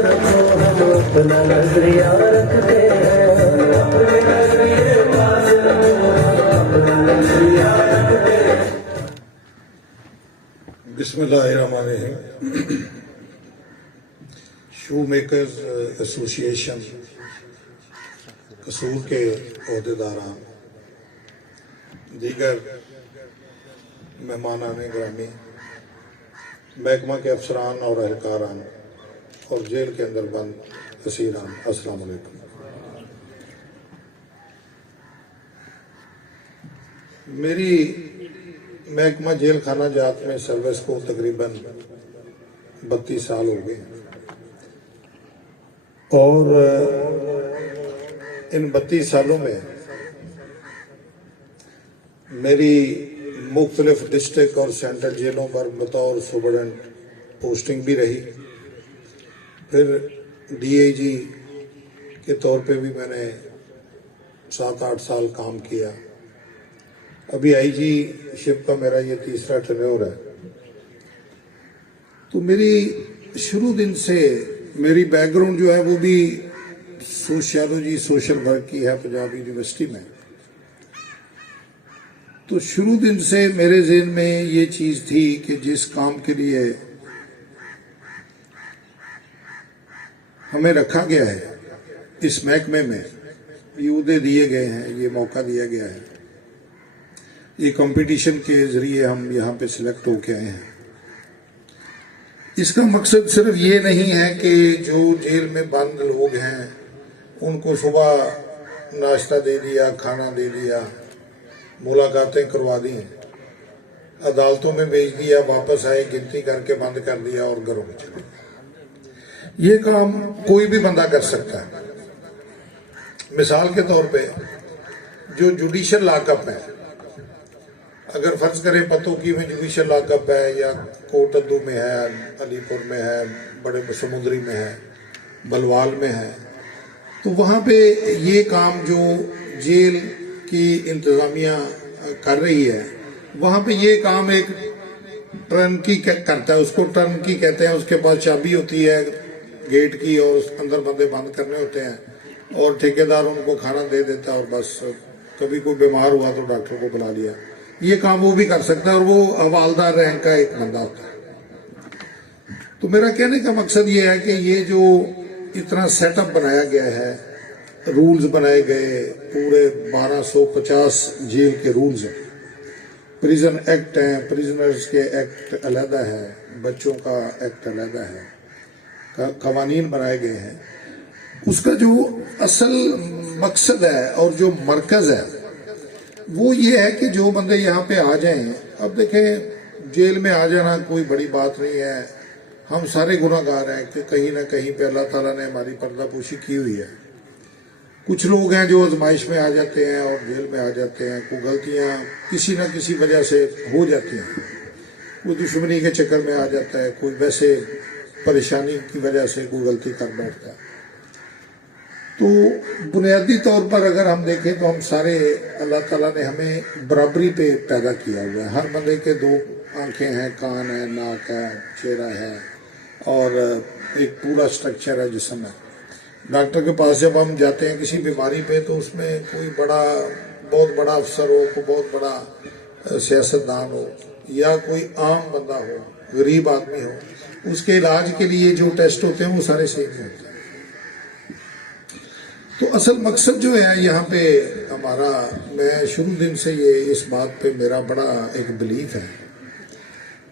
رکھو ہم اپنا نظریہ رکھتے ہیں، اپنے نظریے پاس رکھو اپنا نظریہ رکھتے ہیں۔ بسم اللہ الرحمن الرحیم۔ شو میکرز ایسوسی ایشن قصور کے عہدیداران، دیگر مہمانان گرامی، محکمہ کے افسران اور اہلکاران اور جیل کے اندر بند اسیران، السلام علیکم۔ میری محکمہ جیل خانہ جات میں سروس کو تقریباً 32 سال ہو گئے اور ان 32 سالوں میں میری مختلف ڈسٹرکٹ اور سینٹرل جیلوں پر بطور سپرڈنٹ پوسٹنگ بھی رہی، پھر ڈی آئی جی کے طور پہ بھی میں نے 7-8 سال کام کیا، ابھی آئی جی شپ کا میرا یہ تیسرا ٹرینیور ہے۔ تو میری شروع دن سے میری بیک گراؤنڈ جو ہے وہ بھی سوشیالوجی سوشل ورک کی ہے پنجاب یونیورسٹی میں۔ تو شروع دن سے میرے ذہن میں یہ چیز تھی کہ جس کام کے لیے ہمیں رکھا گیا ہے اس محکمے میں، یہ عہدے دیے گئے ہیں، یہ موقع دیا گیا ہے، یہ کمپٹیشن کے ذریعے ہم یہاں پہ سلیکٹ ہو کے آئے ہیں۔ اس کا مقصد صرف یہ نہیں ہے کہ جو جیل میں بند لوگ ہیں ان کو صبح ناشتہ دے دیا، کھانا دے دیا، ملاقاتیں کروا دی، عدالتوں میں بھیج دیا، واپس آئے، گنتی کر کے بند کر دیا اور گھروں میں چلے گئے۔ یہ کام کوئی بھی بندہ کر سکتا ہے۔ مثال کے طور پہ جو جوڈیشل لاک اپ ہے، اگر فرض کریں پتوکی میں جوڈیشل لاک اپ ہے یا کوٹ ادو میں ہے، علی پور میں ہے، بڑے سمندری میں ہے، بلوال میں ہے، تو وہاں پہ یہ کام جو جیل کی انتظامیہ کر رہی ہے، وہاں پہ یہ کام ایک ٹرن کی کرتا ہے، اس کو ٹرن کی کہتے ہیں، اس کے پاس چابی ہوتی ہے گیٹ کی اور اس اندر بندے بند کرنے ہوتے ہیں اور ٹھیکیدار ان کو کھانا دے دیتا ہے اور بس کبھی کوئی بیمار ہوا تو ڈاکٹر کو بلا لیا۔ یہ کام وہ بھی کر سکتا ہے اور وہ حوالدار رینک کا ایک بندہ ہوتا ہے۔ تو میرا کہنے کا مقصد یہ ہے کہ یہ جو اتنا سیٹ اپ بنایا گیا ہے، رولز بنائے گئے، پورے 1250 جیل کے رولز ہیں، پریزن ایکٹ ہیں، پریزنرز کے ایکٹ علیحدہ ہے، بچوں کا ایکٹ علیحدہ ہے، قوانین بنائے گئے ہیں۔ اس کا جو اصل مقصد ہے اور جو مرکز ہے وہ یہ ہے کہ جو بندے یہاں پہ آ جائیں، اب دیکھیں جیل میں آ جانا کوئی بڑی بات نہیں ہے، ہم سارے گناہ گار ہیں کہ کہیں نہ کہیں پہ اللہ تعالیٰ نے ہماری پردہ پوشی کی ہوئی ہے۔ کچھ لوگ ہیں جو آزمائش میں آ جاتے ہیں اور جیل میں آ جاتے ہیں، کوئی غلطیاں کسی نہ کسی وجہ سے ہو جاتی ہیں، کوئی دشمنی کے چکر میں آ جاتا ہے، کوئی ویسے پریشانی کی وجہ سے کوئی غلطی کر بیٹھتا ہے۔ تو بنیادی طور پر اگر ہم دیکھیں تو ہم سارے اللہ تعالیٰ نے ہمیں برابری پہ پیدا کیا ہوا ہے، ہر بندے کے 2 آنکھیں ہیں، کان ہے، ناک ہے، چہرہ ہے اور ایک پورا سٹرکچر ہے، جسم ہے۔ ڈاکٹر کے پاس جب ہم جاتے ہیں کسی بیماری پہ تو اس میں کوئی بہت بڑا افسر ہو، کوئی بہت بڑا سیاستدان ہو یا کوئی عام بندہ ہو، غریب آدمی ہو، اس کے علاج کے لیے جو ٹیسٹ ہوتے ہیں وہ سارے سیم ہوتے ہیں۔ تو اصل مقصد جو ہے یہاں پہ ہمارا، میں شروع دن سے یہ اس بات پہ میرا بڑا ایک بلیف ہے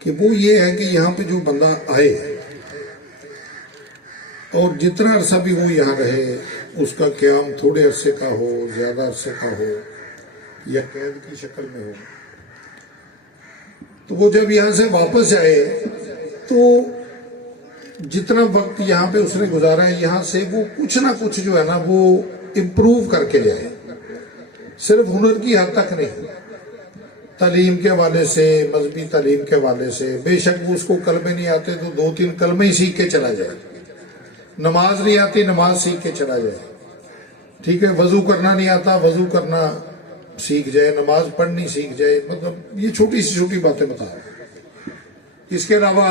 کہ وہ یہ ہے کہ یہاں پہ جو بندہ آئے اور جتنا عرصہ بھی وہ یہاں رہے، اس کا قیام تھوڑے عرصے کا ہو، زیادہ عرصے کا ہو یا قید کی شکل میں ہو، تو وہ جب یہاں سے واپس جائے تو جتنا وقت یہاں پہ اس نے گزارا ہے یہاں سے وہ کچھ نہ کچھ جو ہے نا وہ امپروو کر کے جائے، صرف ہنر کی حد تک نہیں، تعلیم کے حوالے سے، مذہبی تعلیم کے حوالے سے، بے شک وہ اس کو کلمے نہیں آتے تو 2-3 کلمے ہی سیکھ کے چلا جائے، نماز نہیں آتی نماز سیکھ کے چلا جائے، ٹھیک ہے، وضو کرنا نہیں آتا وضو کرنا سیکھ جائے، نماز پڑھنی سیکھ جائے، مطلب یہ چھوٹی سی چھوٹی باتیں بتا رہے ہیں۔ اس کے علاوہ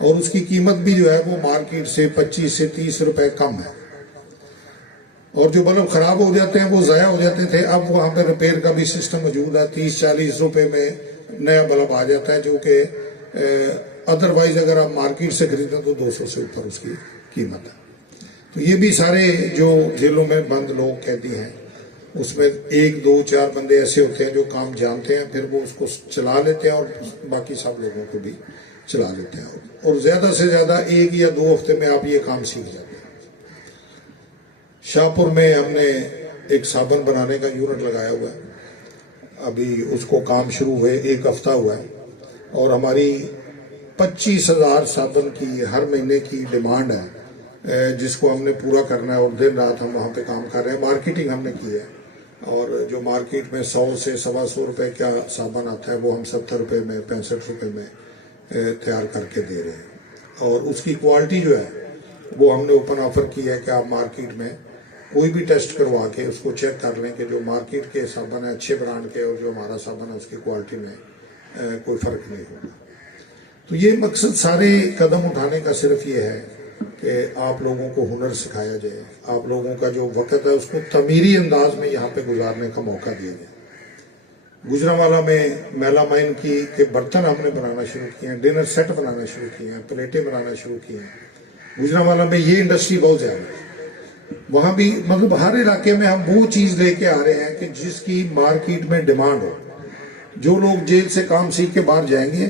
اور اس کی قیمت بھی جو ہے وہ مارکیٹ سے 25 سے 30 روپے کم ہے. اور جو بلب خراب ہو جاتے ہیں وہ ضائع ہو جاتے تھے، اب وہاں پہ ریپیئر کا بھی سسٹم موجود ہے. 30-40 روپے میں نیا بلب آ جاتا ہے، جو کہ ادروائز اگر آپ مارکیٹ سے خریدیں تو 200 سے اوپر اس کی قیمت ہے. تو یہ بھی سارے جو جیلوں میں بند لوگ قیدی ہیں، اس میں 1-2-4 بندے ایسے ہوتے ہیں جو کام جانتے ہیں، پھر وہ اس کو چلا لیتے ہیں اور باقی سب لوگوں کو بھی چلا لیتے ہیں. اور زیادہ سے زیادہ 1 یا 2 ہفتے میں آپ یہ کام سیکھ جاتے ہیں. شاہپور میں ہم نے ایک صابن بنانے کا یونٹ لگایا ہوا ہے. ابھی اس کو کام شروع ہوئے 1 ہفتہ ہوا ہے، اور ہماری 25,000 صابن کی ہر مہینے کی ڈیمانڈ ہے، جس کو ہم نے پورا کرنا ہے. اور دن رات ہم وہاں پہ کام کر رہے ہیں. مارکیٹنگ ہم نے کی ہے، اور جو مارکیٹ میں 100 سے 125 روپے کا صابن آتا ہے وہ ہم 70 روپے میں 65 روپے میں تیار کر کے دے رہے ہیں. اور اس کی کوالٹی جو ہے وہ ہم نے اوپن آفر کی ہے کہ آپ مارکیٹ میں کوئی بھی ٹیسٹ کروا کے اس کو چیک کر لیں کہ جو مارکیٹ کے صابن ہے اچھے برانڈ کے، اور جو ہمارا صابن ہے اس کی کوالٹی میں کوئی فرق نہیں ہوگا. تو یہ مقصد سارے قدم اٹھانے کا صرف یہ ہے کہ آپ لوگوں کو ہنر سکھایا جائے، آپ لوگوں کا جو وقت ہے اس کو تعمیری انداز میں یہاں پہ گزارنے کا موقع دیا جائے. گجرانوالہ میں میلامائن کی کے برتن ہم نے بنانا شروع کیے ہیں، ڈنر سیٹ بنانا شروع کیے ہیں، پلیٹیں بنانا شروع کی ہیں. گجرانوالہ میں یہ انڈسٹری بہت زیادہ ہے. وہاں بھی مطلب ہر علاقے میں ہم وہ چیز لے کے آ رہے ہیں کہ جس کی مارکیٹ میں ڈیمانڈ ہو. جو لوگ جیل سے کام سیکھ کے باہر جائیں گے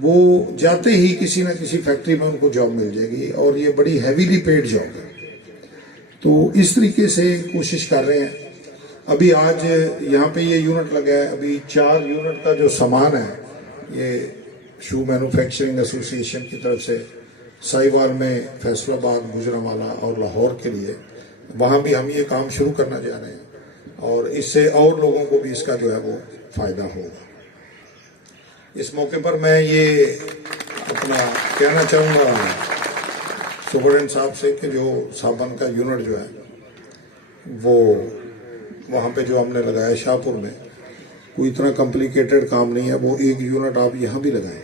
وہ جاتے ہی کسی نہ کسی فیکٹری میں ان کو جاب مل جائے گی، اور یہ بڑی ہیویلی پیڈ جاب ہے. تو اس طریقے سے کوشش کر رہے ہیں. ابھی آج یہاں پہ یہ یونٹ لگا ہے. ابھی 4 یونٹ کا جو سامان ہے یہ شو مینوفیکچرنگ ایسوسی ایشن کی طرف سے سائیوال میں، فیصل آباد، گجرانوالہ اور لاہور کے لیے، وہاں بھی ہم یہ کام شروع کرنا جا رہے ہیں. اور اس سے اور لوگوں کو بھی اس کا جو ہے وہ فائدہ ہوگا. اس موقع پر میں یہ اپنا کہنا چاہوں گا سپرڈنٹ صاحب سے کہ جو صابن کا یونٹ جو ہے وہ وہاں پہ جو ہم نے لگایا شاہپور میں، کوئی اتنا کمپلیکیٹڈ کام نہیں ہے. وہ 1 یونٹ آپ یہاں بھی لگائیں،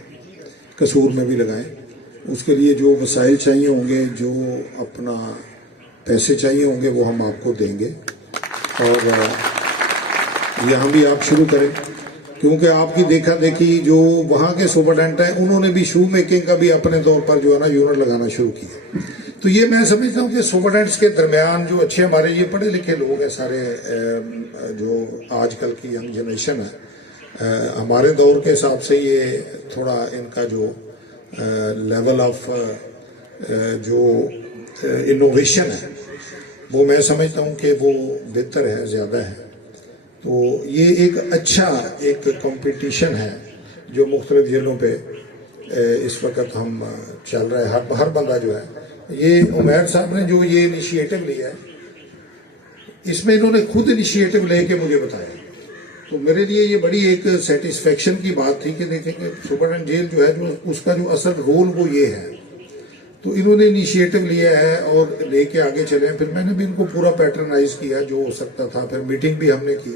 قصور میں بھی لگائیں. اس کے لیے جو وسائل چاہیے ہوں گے، جو اپنا پیسے چاہیے ہوں گے، وہ ہم آپ کو دیں گے. اور یہاں بھی آپ شروع کریں، کیونکہ آپ کی دیکھا دیکھی جو وہاں کے سپرڈنٹ ہیں انہوں نے بھی شو میکنگ کا بھی اپنے طور پر جو ہے نا یونٹ لگانا شروع کیا. تو یہ میں سمجھتا ہوں کہ سپرڈنٹس کے درمیان جو اچھے ہمارے یہ پڑھے لکھے لوگ ہیں سارے، جو آج کل کی ینگ جنریشن ہے، ہمارے دور کے حساب سے یہ تھوڑا ان کا جو لیول آف جو انوویشن ہے وہ میں سمجھتا ہوں کہ وہ بہتر ہے، زیادہ ہے. تو یہ ایک اچھا ایک کمپٹیشن ہے جو مختلف جیلوں پہ اس وقت ہم چل رہا ہے. ہر بندہ جو ہے، یہ عمیر صاحب نے جو یہ انیشیٹو لیا ہے، اس میں انہوں نے خود انیشیٹو لے کے مجھے بتایا. تو میرے لیے یہ بڑی ایک سیٹسفیکشن کی بات تھی کہ دیکھیں کہ سپرڈنٹ جیل جو ہے، جو اس کا جو اصل رول وہ یہ ہے. تو انہوں نے انیشیٹو لیا ہے اور لے کے آگے چلے ہیں. پھر میں نے بھی ان کو پورا پیٹرنائز کیا جو ہو سکتا تھا. پھر میٹنگ بھی ہم نے کی،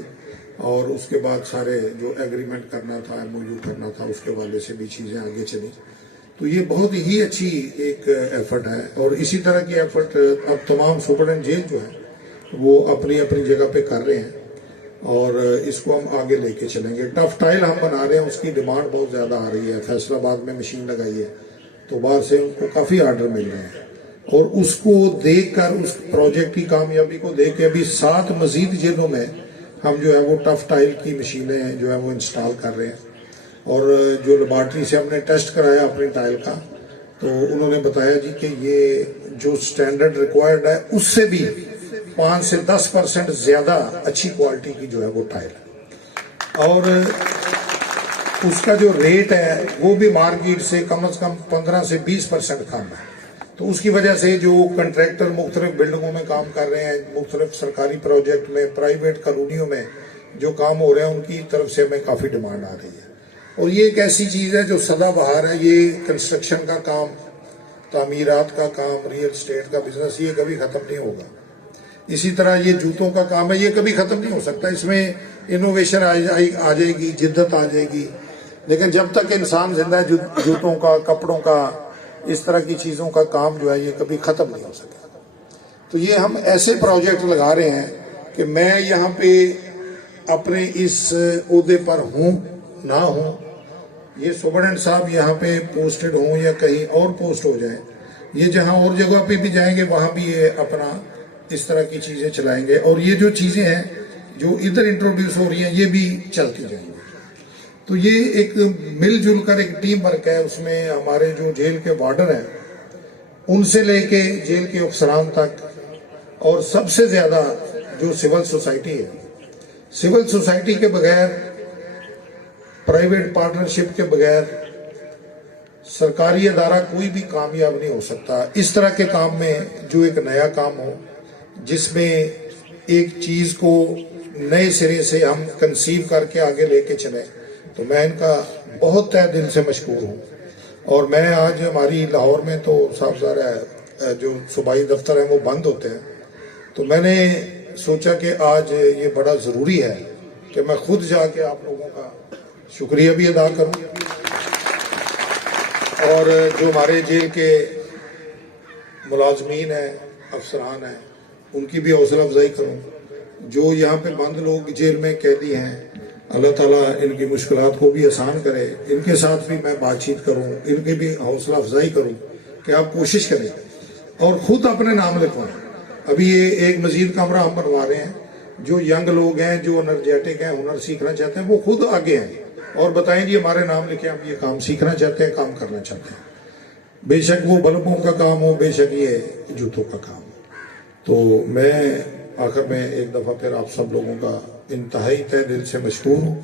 اور اس کے بعد سارے جو ایگریمنٹ کرنا تھا، MOU کرنا تھا، اس کے حوالے سے بھی چیزیں آگے چلی. تو یہ بہت ہی اچھی ایک ایفرٹ ہے. اور اسی طرح کی ایفرٹ اب تمام سپرڈنٹ جیل جو ہے وہ اپنی اپنی جگہ پہ کر رہے ہیں، اور اس کو ہم آگے لے کے چلیں گے. ٹف ٹائل ہم بنا رہے ہیں، اس کی ڈیمانڈ بہت زیادہ آ رہی ہے. فیصل آباد میں مشین لگائی ہے تو باہر سے ان کو کافی آرڈر مل رہے ہیں. اور اس کو دیکھ کر، اس پروجیکٹ کی کامیابی کو دیکھ کے ابھی 7 مزید جیلوں میں ہم جو ہے وہ ٹف ٹائل کی مشینیں جو ہے وہ انسٹال کر رہے ہیں. اور جو لیبارٹری سے ہم نے ٹیسٹ کرایا اپنی ٹائل کا، تو انہوں نے بتایا جی کہ یہ جو سٹینڈرڈ ریکوائرڈ ہے اس سے بھی 5 سے 10% زیادہ اچھی کوالٹی کی جو ہے وہ ٹائل ہے. اور اس کا جو ریٹ ہے وہ بھی مارکیٹ سے کم از کم 15 سے 20% کم ہے. تو اس کی وجہ سے جو کنٹریکٹر مختلف بلڈنگوں میں کام کر رہے ہیں، مختلف سرکاری پروجیکٹ میں، پرائیویٹ کالونیوں میں جو کام ہو رہے ہیں، ان کی طرف سے ہمیں کافی ڈیمانڈ آ رہی ہے. اور یہ ایک ایسی چیز ہے جو سدا بہار ہے. یہ کنسٹرکشن کا کام، تعمیرات کا کام، ریئل اسٹیٹ کا بزنس، یہ کبھی ختم نہیں ہوگا. اسی طرح یہ جوتوں کا کام ہے، یہ کبھی ختم نہیں ہو سکتا. اس میں انوویشن آ جائے گی، جدت آ جائے گی، لیکن جب تک انسان زندہ ہے جوتوں کا، کپڑوں کا، اس طرح کی چیزوں کا کام جو ہے یہ کبھی ختم نہیں ہو سکا. تو یہ ہم ایسے پروجیکٹ لگا رہے ہیں کہ میں یہاں پہ اپنے اس عہدے پر ہوں نہ ہوں، یہ سپرڈنٹ صاحب یہاں پہ پوسٹڈ ہوں یا کہیں اور پوسٹ ہو جائیں، یہ جہاں اور جگہ پہ بھی جائیں گے وہاں بھی یہ اپنا اس طرح کی چیزیں چلائیں گے، اور یہ جو چیزیں ہیں جو ادھر انٹروڈیوس ہو رہی ہیں یہ بھی چلتی جائیں گی. تو یہ ایک مل جل کر ایک ٹیم ورک ہے. اس میں ہمارے جو جیل کے وارڈر ہیں ان سے لے کے جیل کے افسران تک، اور سب سے زیادہ جو سول سوسائٹی ہے. سول سوسائٹی کے بغیر، پرائیویٹ پارٹنرشپ کے بغیر سرکاری ادارہ کوئی بھی کامیاب نہیں ہو سکتا. اس طرح کے کام میں جو ایک نیا کام ہو، جس میں ایک چیز کو نئے سرے سے ہم کنسیو کر کے آگے لے کے چلیں، تو میں ان کا بہت تہ دل سے مشکور ہوں. اور میں آج ہماری لاہور میں تو صاحب ظاہر جو صوبائی دفتر ہیں وہ بند ہوتے ہیں، تو میں نے سوچا کہ آج یہ بڑا ضروری ہے کہ میں خود جا کے آپ لوگوں کا شکریہ بھی ادا کروں، اور جو ہمارے جیل کے ملازمین ہیں، افسران ہیں، ان کی بھی حوصلہ افزائی کروں. جو یہاں پہ بند لوگ جیل میں قیدی ہیں، اللہ تعالیٰ ان کی مشکلات کو بھی آسان کرے. ان کے ساتھ بھی میں بات چیت کروں، ان کی بھی حوصلہ افزائی کروں کہ آپ کوشش کریں اور خود اپنے نام لکھوائیں. ابھی یہ ایک مزید کمرہ ہم بنوا رہے ہیں. جو ینگ لوگ ہیں، جو انرجیٹک ہیں، ہنر سیکھنا چاہتے ہیں، وہ خود آگے ہیں اور بتائیں جی ہمارے نام لکھیں، ہم یہ کام سیکھنا چاہتے ہیں، کام کرنا چاہتے ہیں. بے شک وہ بلبوں کا کام ہو، بے شک یہ جوتوں کا کام ہو. تو میں آخر میں ایک دفعہ پھر آپ سب لوگوں کا انتہائی تہ دل سے مشکور ہوں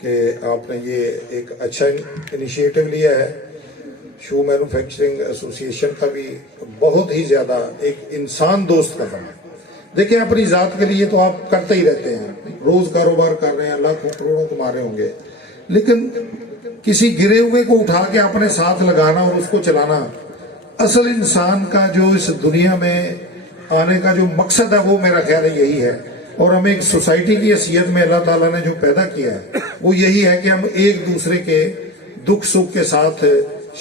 کہ آپ نے یہ ایک اچھا انیشیٹو لیا ہے. شو مینوفیکچرنگ ایسوسی ایشن کا بھی بہت ہی زیادہ ایک انسان دوست قدم ہے. دیکھیں اپنی ذات کے لیے تو آپ کرتے ہی رہتے ہیں، روز کاروبار کر رہے ہیں، لاکھوں کروڑوں تمہارے ہوں گے، لیکن کسی گرے ہوئے کو اٹھا کے اپنے ساتھ لگانا اور اس کو چلانا، اصل انسان کا جو اس دنیا میں آنے کا جو مقصد ہے وہ میرا خیال ہے یہی ہے. اور ہمیں ایک سوسائٹی کی حیثیت میں اللہ تعالیٰ نے جو پیدا کیا ہے وہ یہی ہے کہ ہم ایک دوسرے کے دکھ سکھ کے ساتھ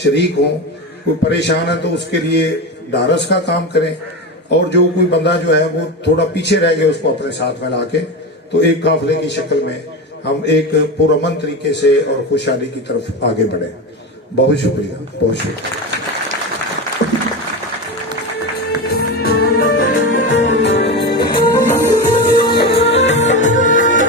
شریک ہوں. کوئی پریشان ہے تو اس کے لیے ڈھارس کا کام کریں، اور جو کوئی بندہ جو ہے وہ تھوڑا پیچھے رہ گیا اس کو اپنے ساتھ میں لا کے تو ایک قافلے کی شکل میں ہم ایک پرامن طریقے سے اور خوشحالی کی طرف آگے بڑھیں. بہت شکریہ، بہت شکریہ.